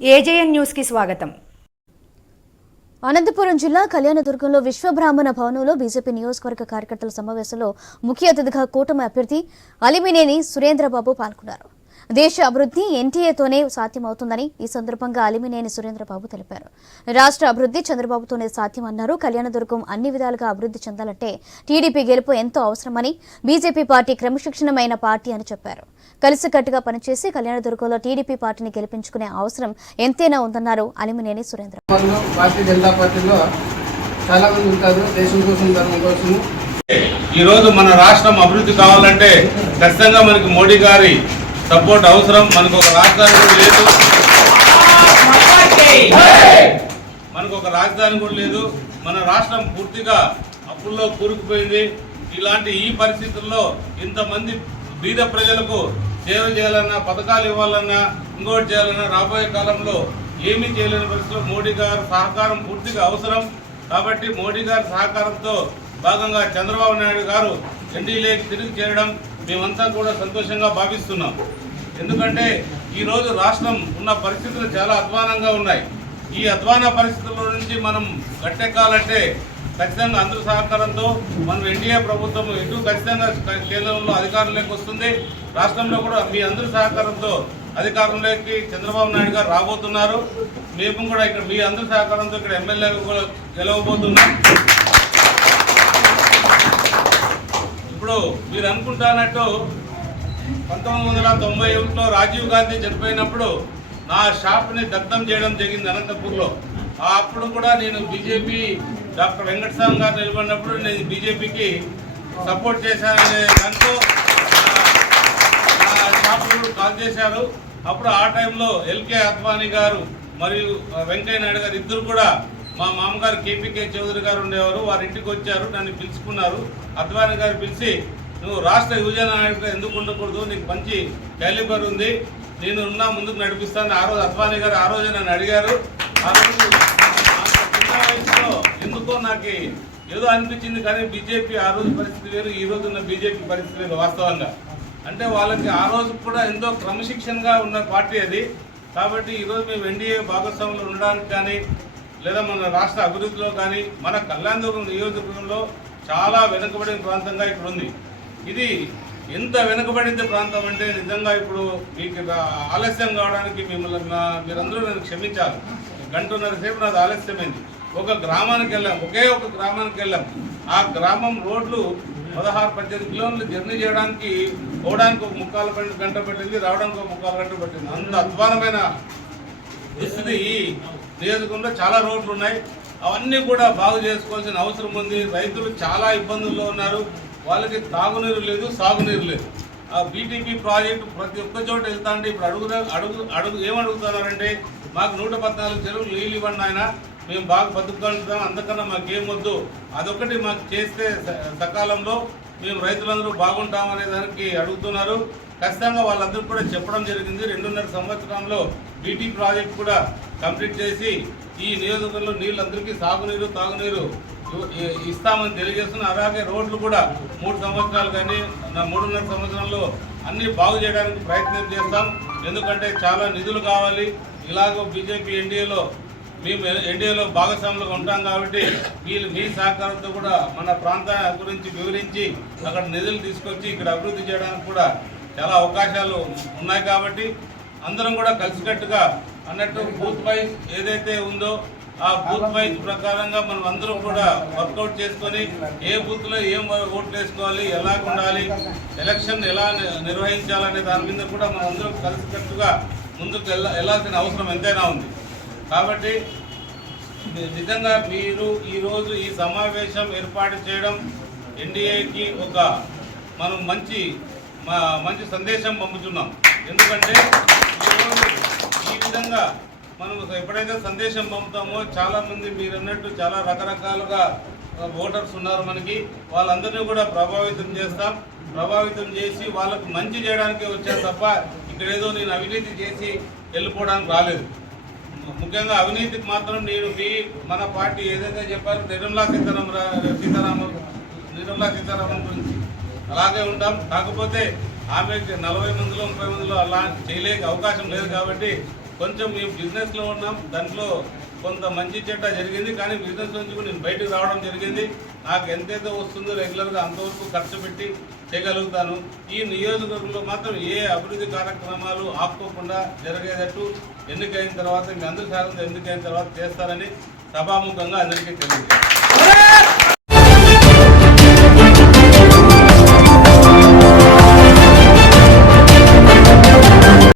AJN న్యూస్కి స్వాగతం. అనంతపురం జిల్లా కళ్యాణదుర్గంలో విశ్వబ్రాహ్మణ భవనంలో బీజేపీ నియోజకవర్గ కార్యకర్తల సమావేశంలో ముఖ్య అతిథిగా కూటమి అభ్యర్థి అలిమినేని సురేంద్రబాబు పాల్గొన్నారు. దేశ అభివృద్ధి ఎన్టీఏతోనే సాధ్యమవుతుందని ఈ సందర్భంగా అలిమినేని సురేంద్రబాబు తెలిపారు. రాష్ట్ర అభివృద్ధి చంద్రబాబుతోనే సాధ్యమన్నారు. కళ్యాణదుర్గం అన్ని విధాలుగా అభివృద్ధి చెందాలంటే టీడీపీ గెలుపు ఎంతో అవసరమని బీజేపీ పార్టీ క్రమశిక్షణమైన పార్టీ అని చెప్పారు. కలిసికట్టుగా పనిచేసి కళ్యాణదుర్గంలో టీడీపీ పార్టీని గెలిపించుకునే అవసరం ఎంతైనా ఉందన్నారు అలిమినేని సురేంద్ర. వాళ్ళు భారతీయ జనతా పార్టీలో చాలా మంది ఉంటారు. దేశం కోసం ధర్మం కోసం ఈ రోజు మన రాష్ట్రం అభివృద్ధి కావాలంటే ఖచ్చితంగా మనకి మోడీ గారి సపోర్ట్ అవసరం మనకు ఒక రాజధాని కూడా లేదు. మనకు ఒక రాజధాని కూడా లేదు. మన రాష్ట్రం పూర్తిగా అప్పుల్లో కూరుకుపోయింది. ఇలాంటి ఈ పరిస్థితుల్లో ఇంతమంది బీద ప్రజలకు సేవ చేయాలన్నా పథకాలు ఇవ్వాలన్నా ఇంకోటి చేయాలన్నా రాబోయే కాలంలో ఏమీ చేయలేని పరిస్థితిలో మోడీ గారు సహకారం పూర్తిగా అవసరం. కాబట్టి మోడీ గారి సహకారంతో భాగంగా చంద్రబాబు నాయుడు గారు ఎన్డీఏకి తిరిగి చేరడం మేమంతా కూడా సంతోషంగా భావిస్తున్నాం. ఎందుకంటే ఈరోజు రాష్ట్రం ఉన్న పరిస్థితులు చాలా అధ్వానంగా ఉన్నాయి. ఈ అధ్వాన పరిస్థితుల నుంచి మనం గట్టెక్కాలంటే ఖచ్చితంగా అందరి సహకారంతో మనం ఎన్డీఏ ప్రభుత్వం ఎటు ఖచ్చితంగా కేంద్రంలో అధికారంలోకి వస్తుంది. రాష్ట్రంలో కూడా మీ అందరి సహకారంతో అధికారంలోకి చంద్రబాబు నాయుడు గారు రాబోతున్నారు. మేము కూడా ఇక్కడ మీ అందరి సహకారంతో ఇక్కడ ఎమ్మెల్యే కూడా గెలవబోతున్నాం. ఇప్పుడు మీరు అనుకుంటానట్టు పంతొమ్మిది వందల తొంభై ఒకటిలో రాజీవ్ గాంధీ చనిపోయినప్పుడు నా షాప్ని దగ్ధం చేయడం జరిగింది అనంతపూర్లో. అప్పుడు కూడా నేను బీజేపీ డాక్టర్ వెంకటస్వామి గారు నిలబడినప్పుడు నేను బీజేపీకి సపోర్ట్ చేశాననే దాంతో షాప్ షాపులు కాల్ చేశారు. అప్పుడు ఆ టైంలో ఎల్కే అద్వానీ గారు మరియు వెంకయ్య నాయుడు గారు ఇద్దరు కూడా మా మామగారు కేపీకే చౌదరి గారు ఉండేవారు. వారి ఇంటికి వచ్చారు నన్ను పిలుచుకున్నారు. అద్వానీ గారు పిలిచి నువ్వు రాష్ట్ర యువజన నాయకుడిగా ఎందుకు ఉండకూడదు? నీకు మంచి క్యాలిబర్ ఉంది. నేను ఉన్నా ముందుకు నడిపిస్తాను ఆ రోజు అద్వానీ గారు ఆ రోజు నన్ను అడిగారు. ఆ రోజు చిన్న వయసులో ఎందుకో నాకు ఏదో అనిపించింది కానీ బీజేపీ ఆ రోజు పరిస్థితి వేరు ఈ రోజు ఉన్న బీజేపీ పరిస్థితి వేరు వాస్తవంగా. అంటే వాళ్ళకి ఆ రోజు కూడా ఎంతో క్రమశిక్షణగా ఉన్న పార్టీ అది. కాబట్టి ఈరోజు మేము ఎన్డీఏ భాగస్వాములు ఉండడానికి కానీ లేదా మన రాష్ట్ర అభివృద్ధిలో కానీ మన కళ్యాణదుర్గం నియోజకవర్గంలో చాలా వెనుకబడిన ప్రాంతంగా ఇక్కడ ఉంది ఇది ఎంత వెనుకబడింది ప్రాంతం అంటే నిజంగా ఇప్పుడు మీకు ఆలస్యం కావడానికి మిమ్మల్ని మీరందరూ నన్ను క్షమించాలి. గంటన్నర సేపు నాది ఆలస్యమైంది. ఒక గ్రామానికి వెళ్ళాం ఒకే ఒక గ్రామానికి వెళ్ళాం. ఆ గ్రామం రోడ్లు పదహారు పద్దెనిమిది కిలోమీటర్లు జర్నీ చేయడానికి పోవడానికి ఒక ముక్కాలు పట్టి- గంట పట్టింది రావడానికి ఒక ముక్కాలు గంట పట్టింది. అంత అధ్వానమైన దుస్థితి ఈ నియోజకంలో. చాలా రోడ్లు ఉన్నాయి. అవన్నీ కూడా బాగు చేసుకోవాల్సిన అవసరం ఉంది. రైతులు చాలా ఇబ్బందుల్లో ఉన్నారు. వాళ్ళకి తాగునీరు లేదు సాగునీరు లేదు. ఆ బీటీపీ ప్రాజెక్టు ప్రతి ఒక్క చోట వెళ్తా అంటే ఇప్పుడు అడుగుదా అడుగు అడుగు ఏమడుగుతున్నారంటే మాకు నూట పద్నాలుగు చెరువులు నీళ్ళు ఇవ్వండి ఆయన మేము బాగా బతుకుతాం అందుకన్నా మాకేం వద్దు. అదొకటి మాకు చేస్తే సకాలంలో మేము రైతులందరూ బాగుంటామనే దానికి అడుగుతున్నారు. ఖచ్చితంగా వాళ్ళందరూ కూడా చెప్పడం జరిగింది. రెండున్నర సంవత్సరంలో బీటీ ప్రాజెక్ట్ కూడా కంప్లీట్ చేసి ఈ నియోజకవర్గంలో నీళ్ళందరికీ సాగునీరు తాగునీరు ఇస్తామని తెలియజేస్తున్నారు అలాగే రోడ్లు కూడా మూడు సంవత్సరాలు కానీ నా మూడున్నర సంవత్సరంలో అన్ని బాగు చేయడానికి ప్రయత్నం చేస్తాం. ఎందుకంటే చాలా నిధులు కావాలి. ఇలాగో బీజేపీ ఎన్డీఏలో మేము ఎన్డీఏలో భాగస్వాములుగా ఉంటాం కాబట్టి వీళ్ళు మీ సహకారంతో కూడా మన ప్రాంత గురించి వివరించి అక్కడ నిధులు తీసుకొచ్చి ఇక్కడ అభివృద్ధి చేయడానికి కూడా చాలా అవకాశాలు ఉన్నాయి కాబట్టి అందరం కూడా కలిసికట్టుగా అన్నట్టు బూత్ వైజ్ ఏదైతే ఉందో ఆ బూత్ వైజ్ ప్రకారంగా మనం అందరం కూడా వర్కౌట్ చేసుకొని ఏ బూత్లో ఏం ఓట్లు వేసుకోవాలి ఎలా ఉండాలి ఎలక్షన్ ఎలా నిర్వహించాలనే దాని మీద కూడా మనం అందరం కలిసికట్టుగా ముందుకు వెళ్ళ వెళ్ళాల్సిన అవసరం ఎంతైనా ఉంది. కాబట్టి నిజంగా మీరు ఈరోజు ఈ సమావేశం ఏర్పాటు చేయడం ఎన్డీఏకి ఒక మనం మంచి మా- మంచి సందేశం పంపుతున్నాం. ఎందుకంటే ఈ విధంగా మనం ఎప్పుడైతే సందేశం పంపుతామో చాలా మంది మీరు అన్నట్టు చాలా రకరకాలుగా ఓటర్స్ ఉన్నారు మనకి. వాళ్ళందరినీ కూడా ప్రభావితం చేస్తాం. ప్రభావితం చేసి వాళ్ళకు మంచి చేయడానికి వచ్చారు తప్ప ఇక్కడ ఏదో నేను అవినీతి చేసి వెళ్ళిపోవడానికి రాలేదు. ముఖ్యంగా అవినీతికి మాత్రం నేను మీ మన పార్టీ ఏదైతే చెప్పారో నిర్మలా సీతారామ సీతారామన్ నిర్మలా సీతారామన్ గురించి అలాగే ఉంటాం. కాకపోతే ఆమె నలభై మందిలో ముప్పై మందిలో అలా చేయలేక అవకాశం లేదు కాబట్టి కొంచెం మేము బిజినెస్లో ఉన్నాం. దాంట్లో కొంత మంచి చెడ్డ జరిగింది. కానీ బిజినెస్ నుంచి కూడా నేను బయటకు రావడం జరిగింది. నాకు ఎంతైతే వస్తుందో రెగ్యులర్గా అంతవరకు ఖర్చు పెట్టి చేయగలుగుతాను. ఈ నియోజకవర్గంలో మాత్రం ఏ అభివృద్ధి కార్యక్రమాలు ఆపుకోకుండా జరిగేటట్టు ఎన్నికైన తర్వాత ఇంక అందరి శాతం ఎన్నికైన తర్వాత చేస్తారని సభాముఖంగా అందరికీ తెలియజేస్తాను.